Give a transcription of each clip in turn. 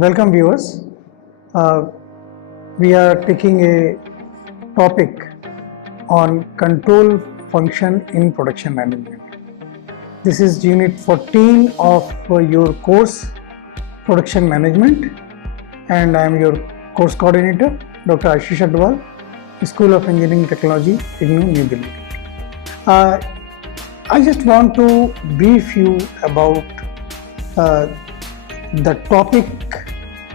Welcome viewers. We are taking a topic on control function in production management. This is unit 14 of your course production management, and I am your course coordinator Dr. Ashish Adwal, School of Engineering Technology, IGNOU, New Delhi. I just want to brief you about the topic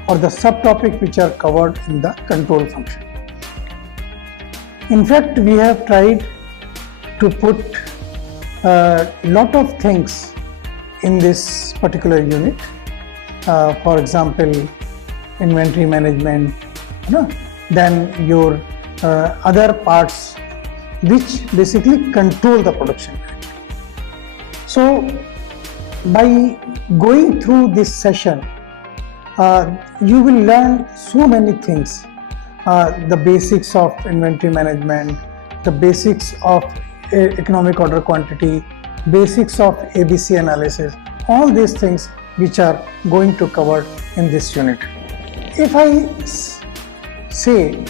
or the subtopic which are covered in the control function. In fact, we have tried to put a lot of things in this particular unit. For example, inventory management, then your other parts which basically control the production. So by going through this session, you will learn so many things, the basics of inventory management, the basics of economic order quantity, basics of ABC analysis, all these things which are going to cover in this unit. If I say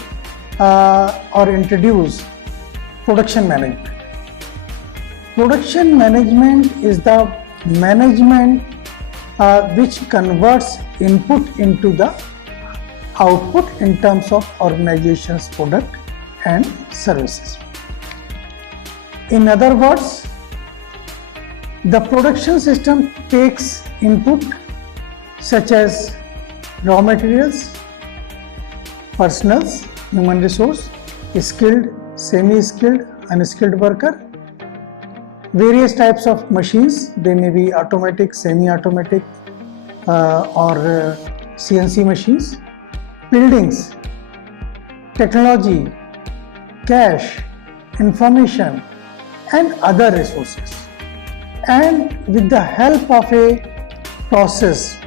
or introduce production management. Production management is the management which converts input into the output in terms of organization's product and services. In other words, the production system takes input such as raw materials, personals, human resource, skilled, semi-skilled, unskilled worker, various types of machines. They may be automatic, semi-automatic or CNC machines, buildings, technology, cash, information and other resources. And with the help of a process,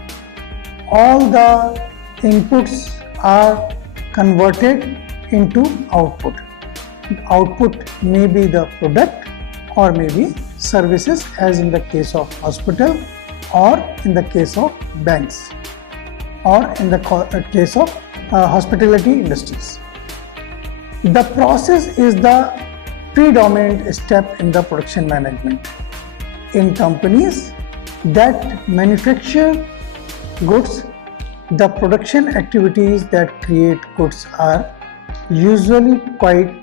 all the inputs are converted into output. Output may be the product or maybe services, as in the case of hospital or in the case of banks or in the case of hospitality industries. The process is the predominant step in the production management. In companies that manufacture goods, the production activities that create goods are usually quite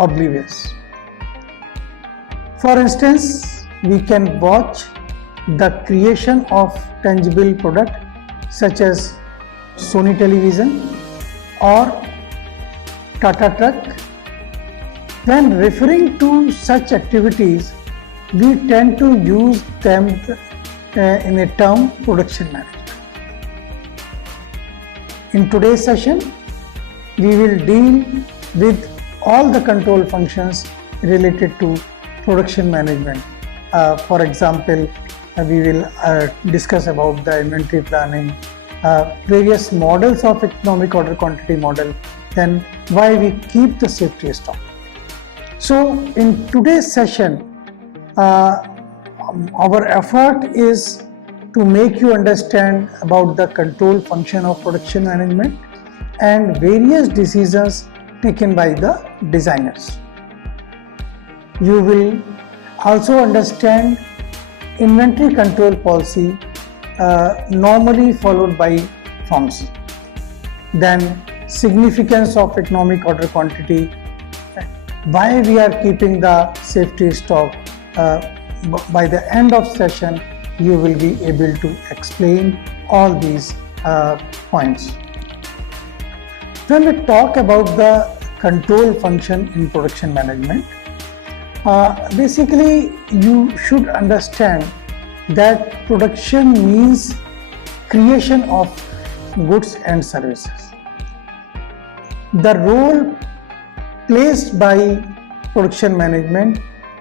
oblivious. For instance, we can watch the creation of tangible product such as Sony television or Tata truck. When referring to such activities, we tend to use them in a term production management. In today's session, we will deal with all the control functions related to production management. For example, we will discuss about the inventory planning, various models of economic order quantity model, then why we keep the safety stock. So in today's session, our effort is to make you understand about the control function of production management and various decisions taken by the designers. You will also understand inventory control policy normally followed by firms. Then significance of economic order quantity, why we are keeping the safety stock. By the end of session, you will be able to explain all these points. When we talk about the control function in production management, basically you should understand that production means creation of goods and services. The role placed by production management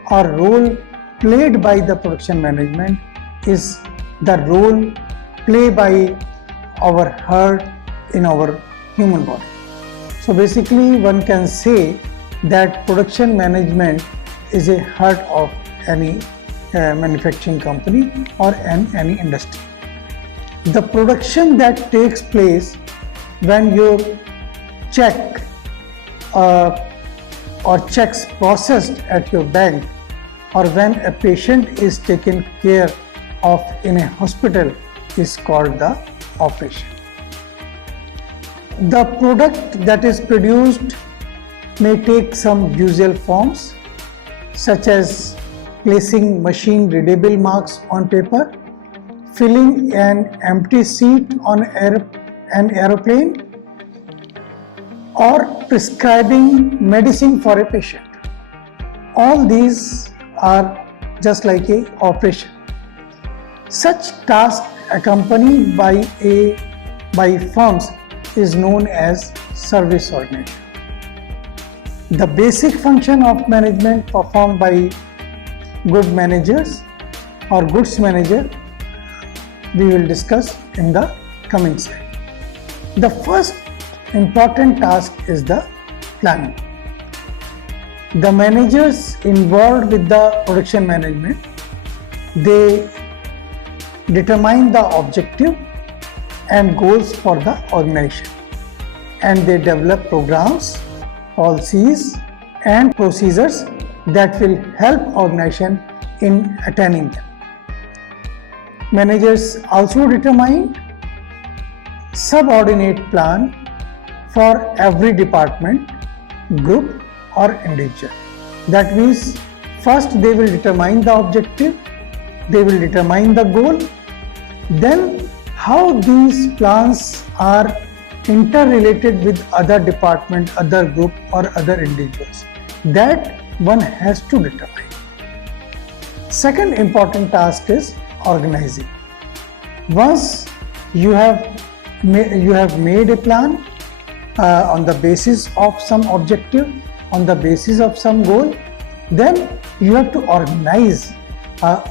or role played by the production management is the role played by our heart in our human body. So basically one can say that production management is a heart of any manufacturing company or any industry. the production that takes place when you check or checks processed at your bank, or when a patient is taken care of in a hospital, is called the operation. The product that is produced may take some usual forms, such as placing machine readable marks on paper, filling an empty seat on an aeroplane, or prescribing medicine for a patient. All these are just like an operation. Such task accompanied by firms is known as service organization. The basic function of management performed by good managers or goods manager we will discuss in the coming slide. The first important task is the planning. The managers involved with the production management, they determine the objective and goals for the organization, and they develop programs, policies and procedures that will help organization in attaining them. Managers also determine subordinate plan for every department, group or individual. That means first they will determine the objective, they will determine the goal, then how these plans are interrelated with other department, other group or other individuals. That one has to determine. Second important task is organizing. Once you have made a plan on the basis of some objective, on the basis of some goal, then you have to organize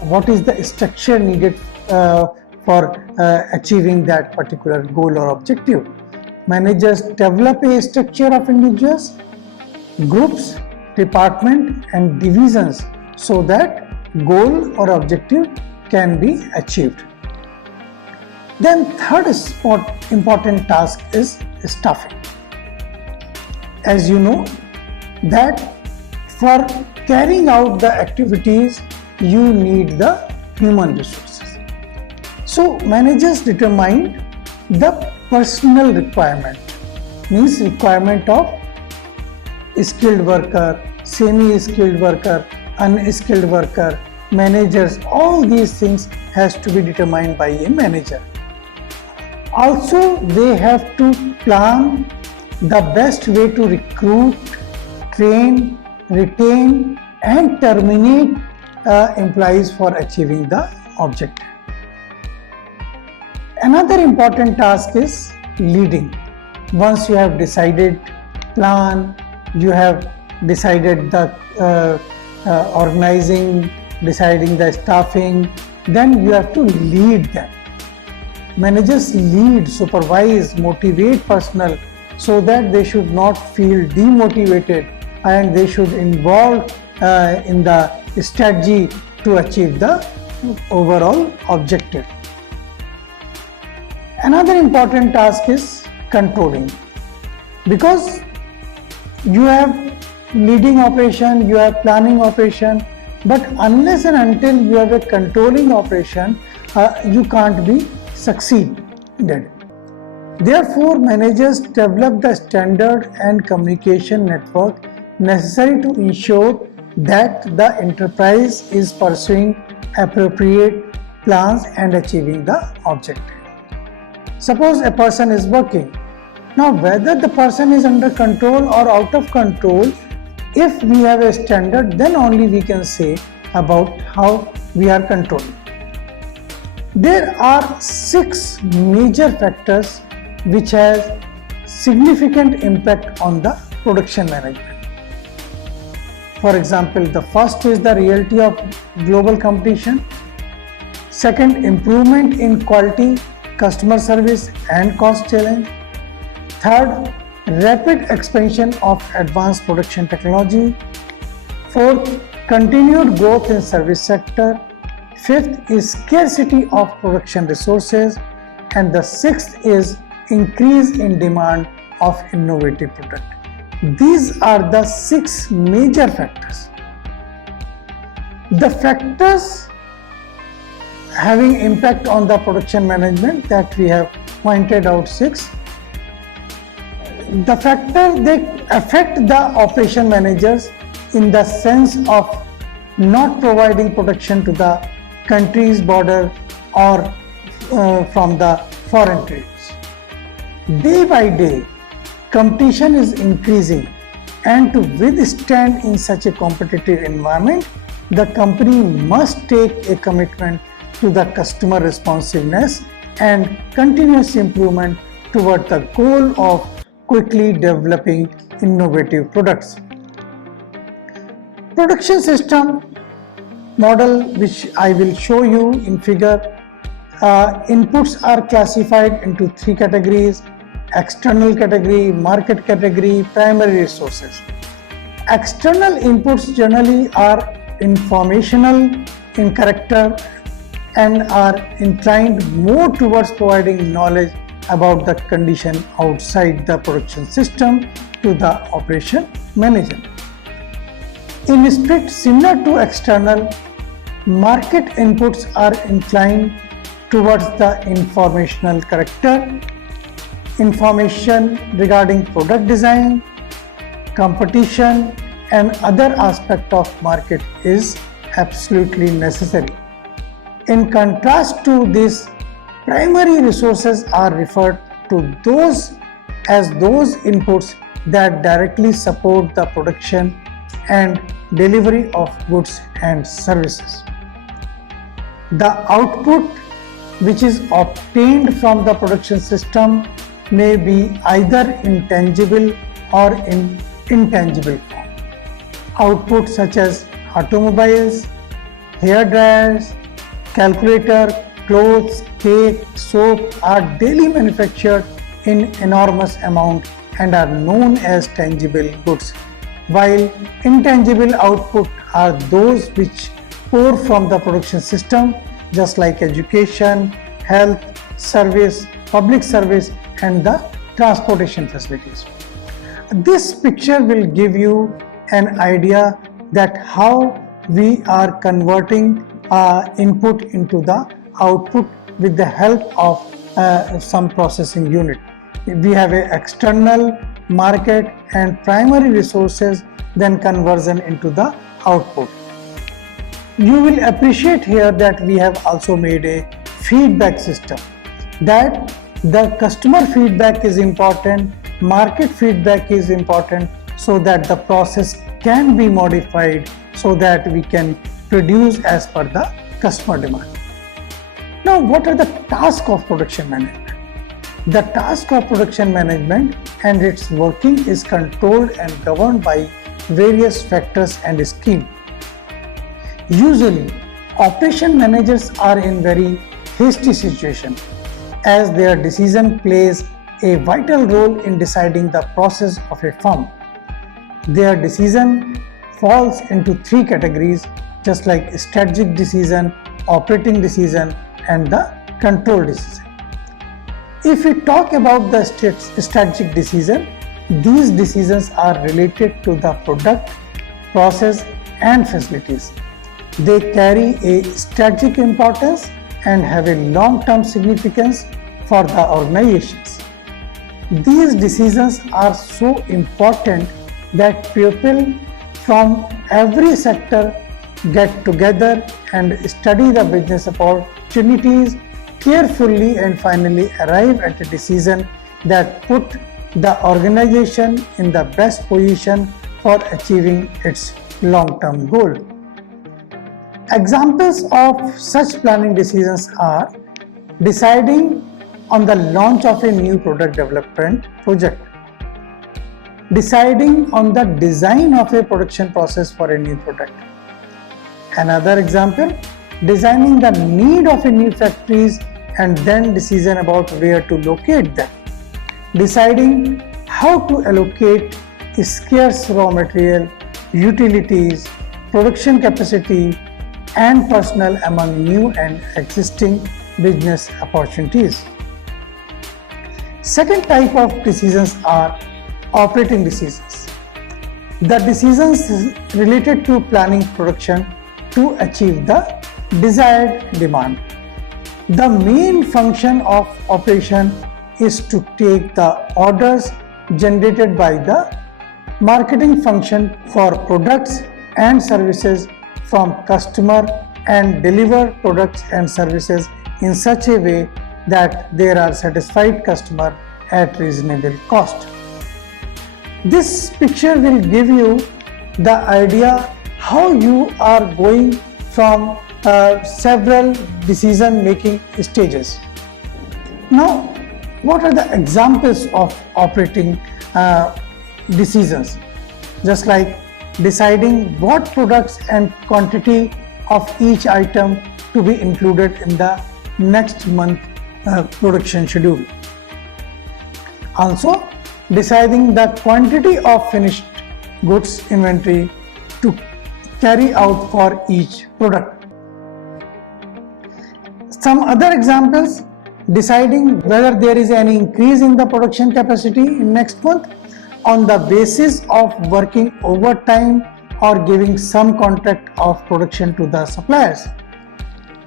what is the structure needed for achieving that particular goal or objective. Managers develop a structure of individuals, groups, department and divisions so that goal or objective can be achieved. Then third important task is staffing. As you know that for carrying out the activities you need the human resources. So managers determine the personal requirement, means requirement of skilled worker, semi-skilled worker, unskilled worker, managers, all these things has to be determined by a manager. Also, they have to plan the best way to recruit, train, retain and terminate employees for achieving the objective. Another important task is leading. Once you have decided plan, you have decided the organizing, deciding the staffing, then you have to lead them. Managers lead, supervise, motivate personnel so that they should not feel demotivated and they should involve in the strategy to achieve the overall objective. Another important task is controlling. Because you have leading operation, you have planning operation, but unless and until you have a controlling operation, you can't be succeeded. Therefore, managers develop the standard and communication network necessary to ensure that the enterprise is pursuing appropriate plans and achieving the objective. Suppose a person is working. Now, whether the person is under control or out of control, if we have a standard, then only we can say about how we are controlling. There are 6 major factors which has significant impact on the production management. For example, the first is the reality of global competition. Second, improvement in quality, customer service and cost challenge. Third, rapid expansion of advanced production technology. Fourth, continued growth in service sector. Fifth is scarcity of production resources. and the sixth is increase in demand of innovative product. These are the 6 major factors. The factors having impact on the production management that we have pointed out 6. The factors they affect the operation managers in the sense of not providing protection to the country's border or from the foreign trades. Day by day, competition is increasing, and to withstand in such a competitive environment, the company must take a commitment to the customer responsiveness and continuous improvement toward the goal of quickly developing innovative products. Production system model, which I will show you in figure, inputs are classified into 3 categories: external category, market category, primary resources. External inputs generally are informational in character and are inclined more towards providing knowledge about the condition outside the production system to the operation manager. In spirit similar to external, market inputs are inclined towards the informational character. Information regarding product design, competition, and other aspect of market is absolutely necessary. In contrast to this, primary resources are referred to those inputs that directly support the production and delivery of goods and services. The output which is obtained from the production system may be either in tangible or in intangible form. Output such as automobiles, hair dryers, calculator, clothes, cake, soap are daily manufactured in enormous amount and are known as tangible goods, while intangible output are those which pour from the production system, just like education, health, service, public service, and the transportation facilities. This picture will give you an idea that how we are converting input into the output with the help of some processing unit. We have an external, market, and primary resources, then conversion into the output. You will appreciate here that we have also made a feedback system, that the customer feedback is important, market feedback is important, so that the process can be modified so that we can produce as per the customer demand. Now, what are the tasks of production management? The task of production management and its working is controlled and governed by various factors and schemes. Usually, operation managers are in very hasty situation, as their decision plays a vital role in deciding the process of a firm. Their decision falls into 3 categories, just like strategic decision, operating decision, and the control decision. If we talk about the strategic decision, these decisions are related to the product, process, and facilities. They carry a strategic importance and have a long-term significance for the organizations. These decisions are so important that people from every sector get together and study the business opportunities carefully and finally arrive at a decision that put the organization in the best position for achieving its long-term goal. Examples of such planning decisions are deciding on the launch of a new product development project, deciding on the design of a production process for a new product. Another example, designing the need of a new factories and then decision about where to locate them, deciding how to allocate scarce raw material, utilities, production capacity, and personnel among new and existing business opportunities. Second type of decisions are operating decisions. The decisions related to planning production to achieve the desired demand. The main function of operation is to take the orders generated by the marketing function for products and services from customer and deliver products and services in such a way that there are satisfied customer at reasonable cost. This picture will give you the idea how you are going from several decision making stages. Now, what are the examples of operating decisions? Just like deciding what products and quantity of each item to be included in the next month production schedule. Also, deciding the quantity of finished goods inventory to carry out for each product. Some other examples: deciding whether there is any increase in the production capacity in next month on the basis of working overtime or giving some contract of production to the suppliers.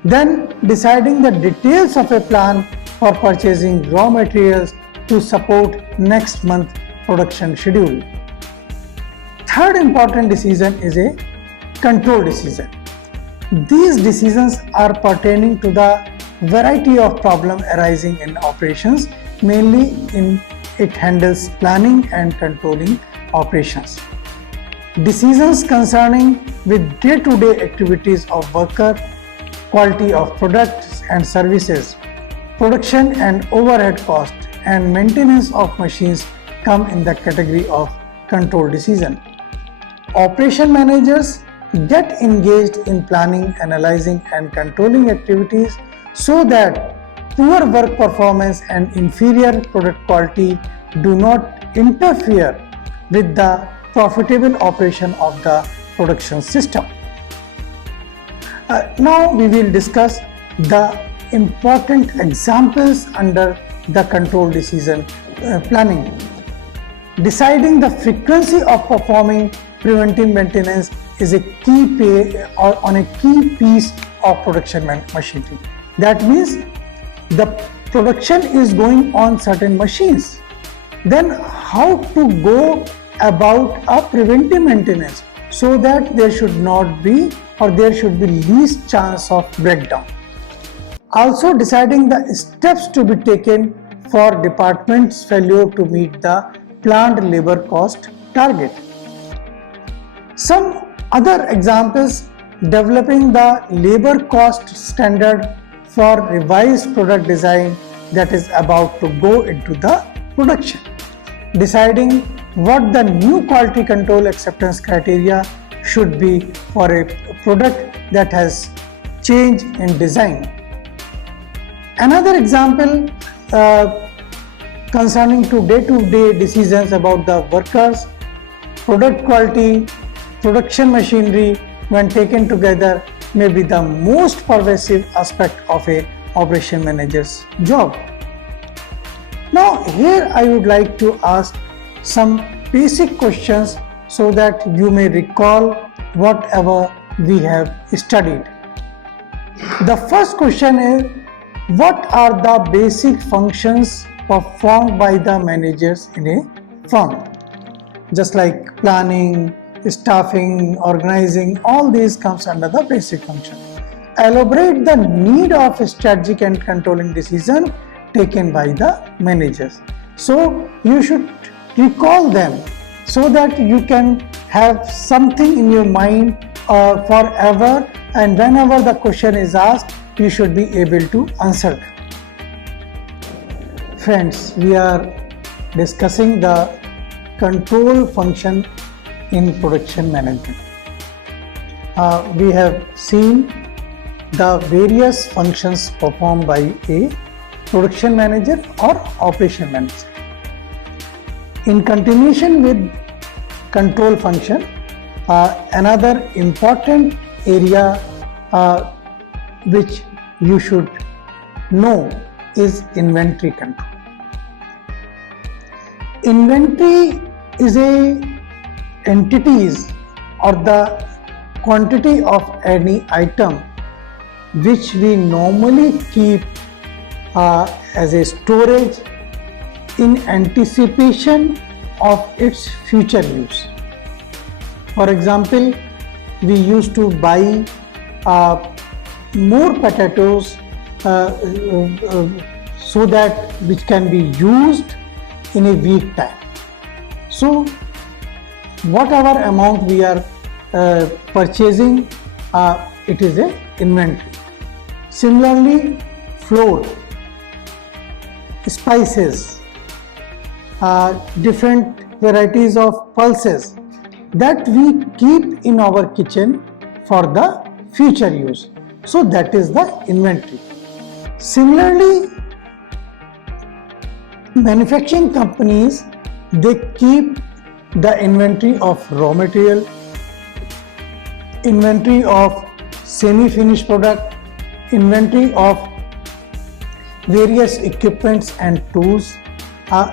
Then deciding the details of a plan for purchasing raw materials to support next month production schedule. Third important decision is a control decision. These decisions are pertaining to the variety of problems arising in operations, mainly in it handles planning and controlling operations. Decisions concerning with day-to-day activities of worker, quality of products and services, production and overhead cost, and maintenance of machines come in the category of control decision. Operation managers get engaged in planning, analyzing and controlling activities so that poor work performance and inferior product quality do not interfere with the profitable operation of the production system. Now we will discuss the important examples under the control decision planning. Deciding the frequency of performing preventive maintenance is a key on a key piece of production machinery. That means the production is going on certain machines. Then how to go about a preventive maintenance so that there should not be or there should be least chance of breakdown. Also deciding the steps to be taken for department's failure to meet the planned labor cost target. Some other examples: developing the labor cost standard for revised product design that is about to go into the production. Deciding what the new quality control acceptance criteria should be for a product that has changed in design. Another example concerning to day-to-day decisions about the workers, product quality, production machinery when taken together may be the most pervasive aspect of a operation manager's job. Now here I would like to ask some basic questions so that you may recall whatever we have studied. The first question is, what are the basic functions performed by the managers in a firm? Just like planning, staffing, organizing, all these comes under the basic function. Elaborate the need of strategic and controlling decision taken by the managers. So you should recall them so that you can have something in your mind forever, and whenever the question is asked, you should be able to answer them. Friends, we are discussing the control function in production management. We have seen the various functions performed by a production manager or operation manager. In continuation with control function, another important area which you should know is inventory control. Inventory is a entities or the quantity of any item which we normally keep as a storage in anticipation of its future use. For example, we used to buy more potatoes so that which can be used in a week time. So whatever amount we are purchasing, it is a inventory. Similarly, flour, spices, different varieties of pulses that we keep in our kitchen for the future use. So that is the inventory. Similarly, manufacturing companies, they keep the inventory of raw material, inventory of semi-finished product, inventory of various equipments and tools.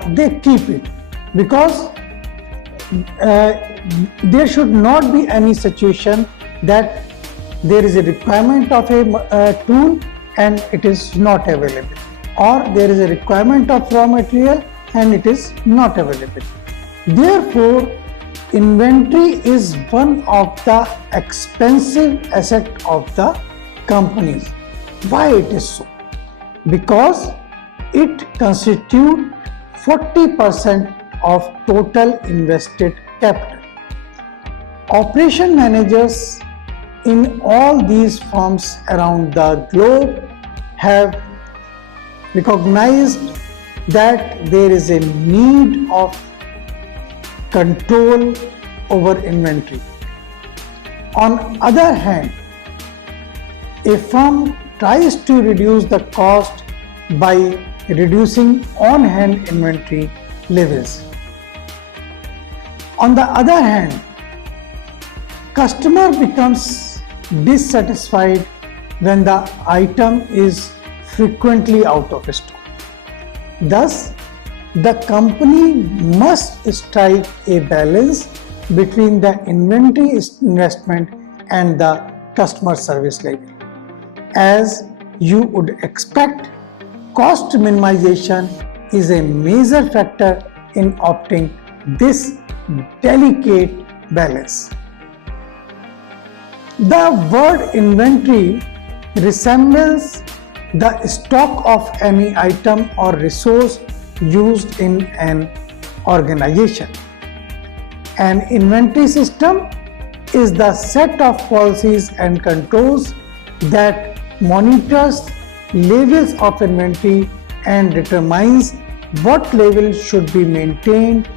They keep it because there should not be any situation that there is a requirement of a tool and it is not available, or there is a requirement of raw material and it is not available. Therefore, inventory is one of the expensive asset of the companies. Why it is so? Because it constitutes 40% of total invested capital. Operation managers in all these firms around the globe have recognized that there is a need of control over inventory. On other hand, a firm tries to reduce the cost by reducing on-hand inventory levels. On the other hand, customer becomes dissatisfied when the item is frequently out of stock. Thus, the company must strike a balance between the inventory investment and the customer service level. As you would expect, cost minimization is a major factor in obtaining this delicate balance. The word inventory resembles the stock of any item or resource used in an organization. An inventory system is the set of policies and controls that monitors levels of inventory and determines what level should be maintained,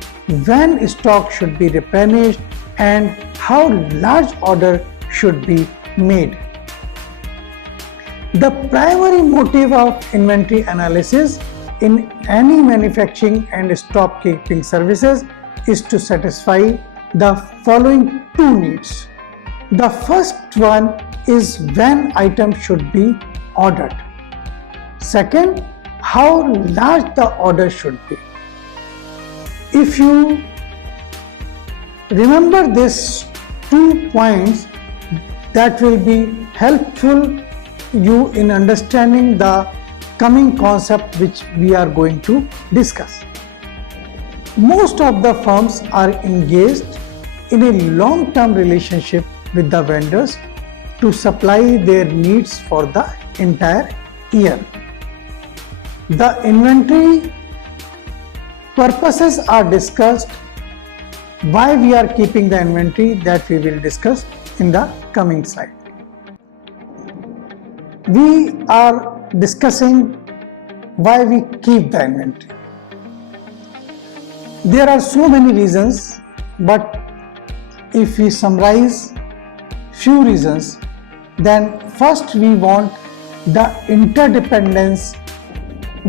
when stock should be replenished, and how large order should be made. The primary motive of inventory analysis in any manufacturing and stock keeping services is to satisfy the following two needs. The first one is when items should be ordered. Second, how large the order should be. If you remember these 2 points, that will be helpful you in understanding the coming concept which we are going to discuss. Most of the firms are engaged in a long-term relationship with the vendors to supply their needs for the entire year. The inventory purposes are discussed. Why we are keeping the inventory, that we will discuss in the coming slide. We are discussing why we keep the inventory. There are so many reasons, but if we summarize few reasons, then first we want the interdependence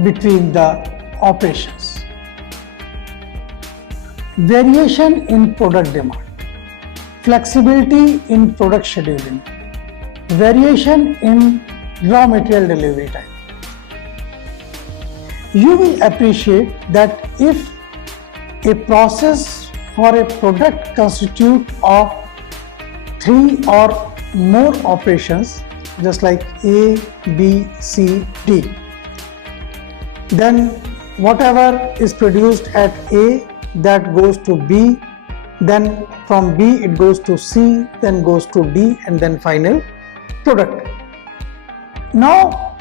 between the operations. Variation in product demand, flexibility in product scheduling, variation in raw material delivery time. You will appreciate that if a process for a product constitutes of 3 or more operations, just like A, B, C, D. Then whatever is produced at A, that goes to B, then from B it goes to C, then goes to D, and then final product. Now,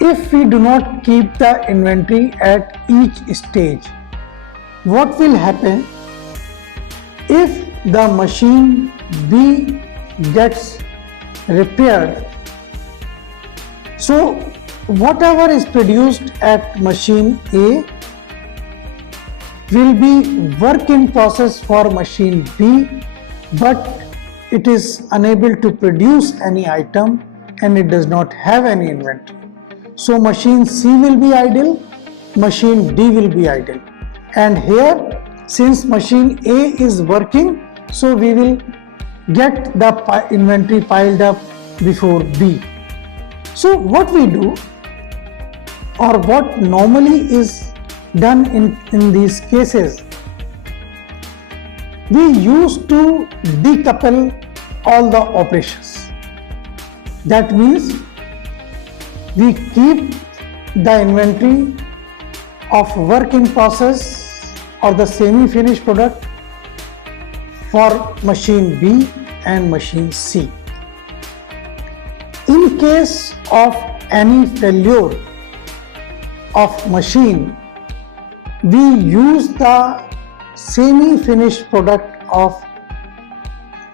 if we do not keep the inventory at each stage, what will happen if the machine B gets repaired? So whatever is produced at machine A will be work in process for machine B, but it is unable to produce any item and it does not have any inventory. So machine C will be idle, machine D will be idle. And here, since machine A is working, so we will get the inventory piled up before B. So what we do, or what normally is done in these cases, we used to decouple all the operations. That means we keep the inventory of work in process or the semi-finished product for machine B and machine C. In case of any failure of machine, we use the semi-finished product of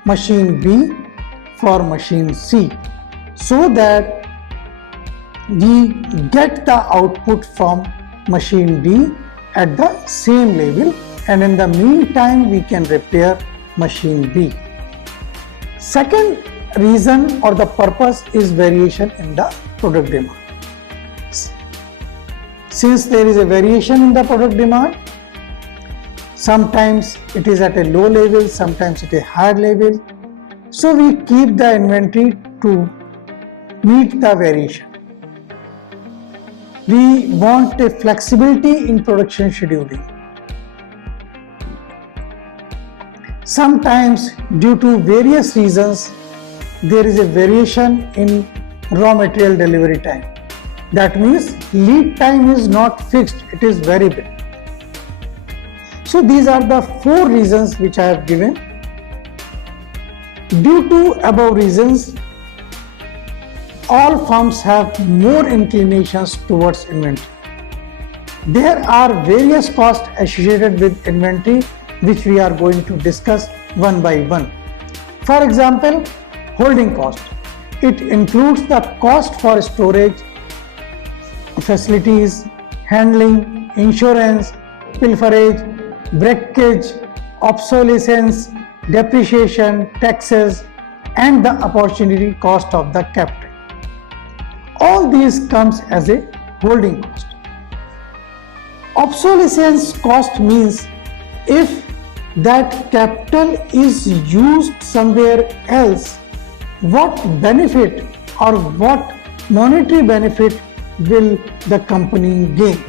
machine B for machine C, so that we get the output from machine B at the same level, and in the meantime we can repair machine B. Second reason or the purpose is variation in the product demand. Since there is a variation in the product demand, sometimes it is at a low level, sometimes at a higher level, so we keep the inventory to meet the variation. We want a flexibility in production scheduling. Sometimes, due to various reasons, there is a variation in raw material delivery time. That means lead time is not fixed, it is variable. So these are the 4 reasons which I have given. Due to above reasons, all firms have more inclinations towards inventory. There are various costs associated with inventory which we are going to discuss one by one. For example, holding cost. It includes the cost for storage, facilities, handling, insurance, pilferage, breakage, obsolescence, depreciation, taxes, and the opportunity cost of the capital. All these comes as a holding cost. Obsolescence cost means if that capital is used somewhere else, what benefit or what monetary benefit will the company gain?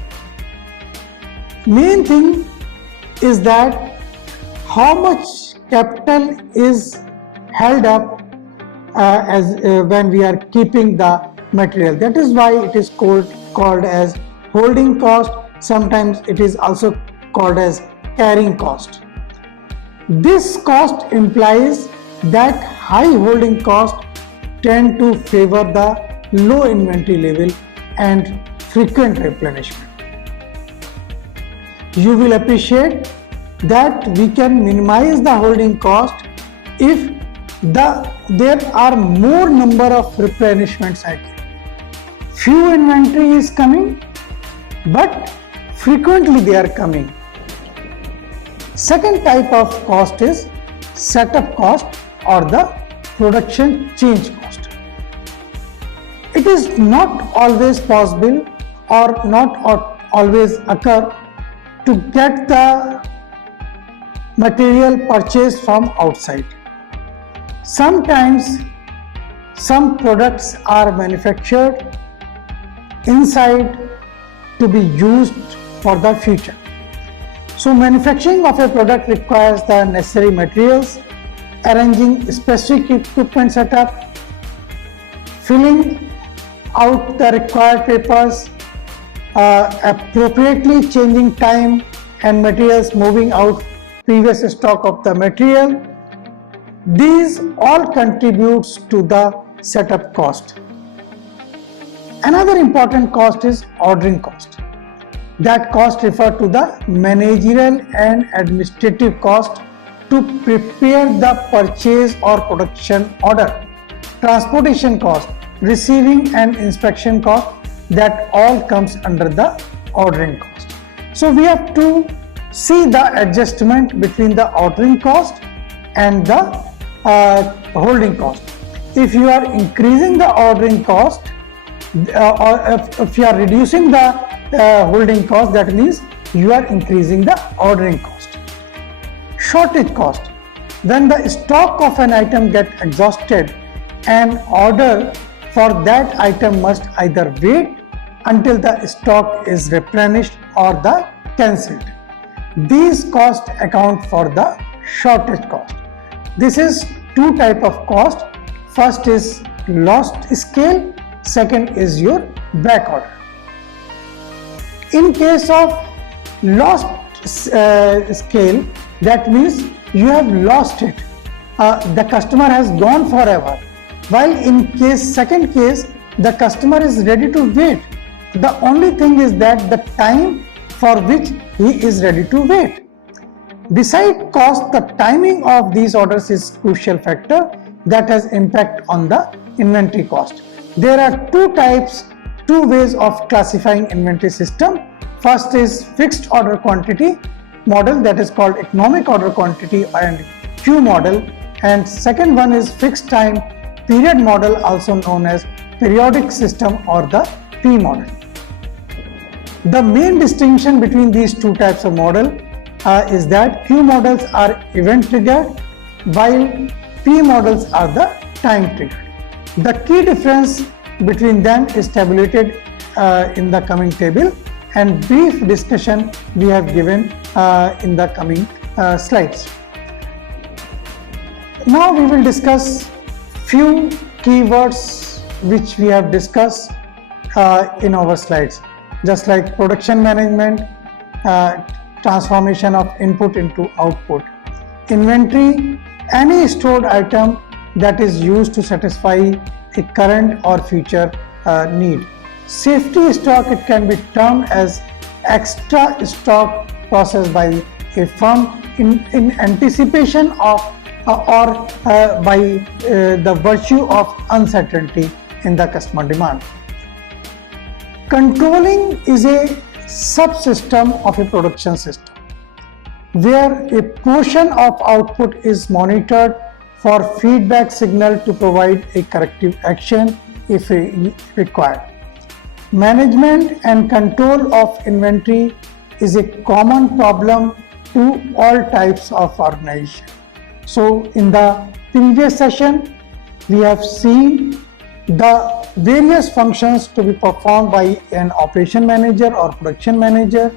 Main thing is that how much capital is held up when we are keeping the material. That is why it is called as holding cost. Sometimes it is also called as carrying cost. This cost implies that high holding cost tend to favor the low inventory level and frequent replenishment. You will appreciate that we can minimize the holding cost if there are more number of replenishment cycles. Few inventory is coming, but frequently they are coming. Second type of cost is setup cost or the production change cost. It is not always possible or not always occur to get the material purchased from outside. Sometimes some products are manufactured inside to be used for the future. So manufacturing of a product requires the necessary materials, arranging specific equipment setup, filling out the required papers, appropriately changing time and materials, moving out previous stock of the material. These all contributes to the setup cost. Another important cost is ordering cost. That cost refers to the managerial and administrative cost to prepare the purchase or production order, transportation cost, receiving and inspection cost, that all comes under the ordering cost. So we have to see the adjustment between the ordering cost and the holding cost. If you are increasing the ordering cost or if you are reducing the holding cost, that means you are increasing the ordering cost. Shortage cost. When the stock of an item gets exhausted, an order for that item must either wait until the stock is replenished or the cancelled. These costs account for the shortage cost. This is two type of cost. First is lost scale, second is your back order. In case of lost scale, that means you have lost it. The customer has gone forever. While in second case, the customer is ready to wait. The only thing is that the time for which he is ready to wait. Besides cost, the timing of these orders is crucial factor that has impact on the inventory cost. There are two ways of classifying inventory system. First is fixed order quantity model, that is called economic order quantity and Q model, and second one is fixed time period model, also known as periodic system or the P model. The main distinction between these two types of model is that Q models are event triggered while P models are the time triggered. The key difference between them is tabulated in the coming table, and brief discussion we have given in the coming slides. Now we will discuss few keywords which we have discussed in our slides, just like production management, transformation of input into output, inventory, any stored item that is used to satisfy a current or future need. Safety stock, it can be termed as extra stock processed by a firm in anticipation of or by the virtue of uncertainty in the customer demand. Controlling is a subsystem of a production system where a portion of output is monitored for feedback signal to provide a corrective action if required. Management and control of inventory is a common problem to all types of organization. So in the previous session, we have seen the various functions to be performed by an operation manager or production manager.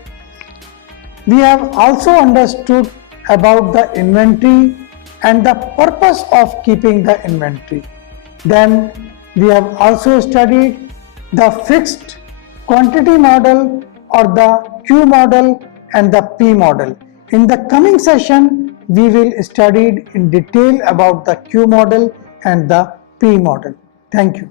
We have also understood about the inventory and the purpose of keeping the inventory. Then we have also studied the fixed quantity model or the Q model and the P model. In the coming session, we will study in detail about the Q model and the P model. Thank you.